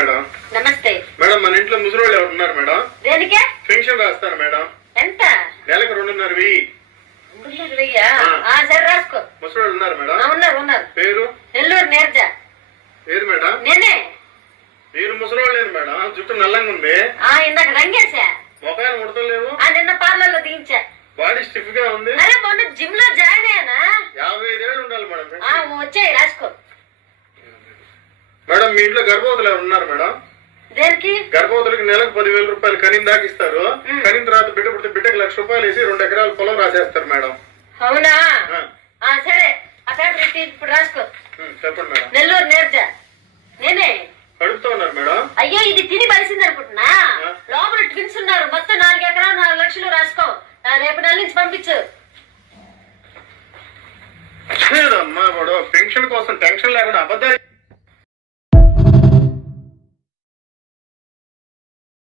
Madam. నమస్తే madam మన ఇంట్లో ముసలోళ్ళు ఎవరు ఉన్నారు మేడం? దేనికే పెన్షన్ రాస్తారు మేడం. ఎంత? నెలకు 2,500. 2,500? సరే రాసుకో. ముసలోళ్ళు ఉన్నారు మేడం? ఉన్నారు. పేరు? నెల్లూరు నీరజ. ఏది మేడం? నేనే. మీరు ముసలోళ్ళు లేదు మేడం, జుట్టు నల్లంగా ఉంది. ఇందాక రంగేశా. మొఖాన్ని ముడతలేవు. నిన్న పార్లర్ లో దించా. బాడీ స్టిఫ్ గా ఉంది. అరే మొన్న జిమ్ లో జాయిన్ అయ్యానా. 55 ఏళ్ళు ఉండాలి మేడం. వచ్చాయి రాసుకో. మేడం మీ ఇంట్లో గర్భవతులు ఎవరు ఉన్నారు మేడం? దేనికి? గర్భవతులకి నెలకు 10,000 రూపాయలు కనిన దాకా ఇస్తారు. కనిన తర్వాత బిడ్డ పుడితే బిడ్డకి 1,00,000 రూపాయలు వేసి 2 ఎకరాల పొలం రాసేస్తారు మేడం. అవునా? సరే ఆ పేపర్ ఎట్టి ఇప్పుడు రాసుకో. చెప్పండి మేడం. నెల్లూరు నీరజ. నేనే. కడుపుతో ఉన్నారు మేడం? అయ్యో ఇది తిని పరిసింది అనుకుంటున్నా. లోపల ట్విన్స్ ఉన్నారు. మొత్తం 4 ఎకరాలు 4 లక్షలు రాసుకో. రేపు నెల నుంచి పంపించు. అమ్మా పెన్షన్ కోసం టెన్షన్ లేకుండా అబద్ధాలు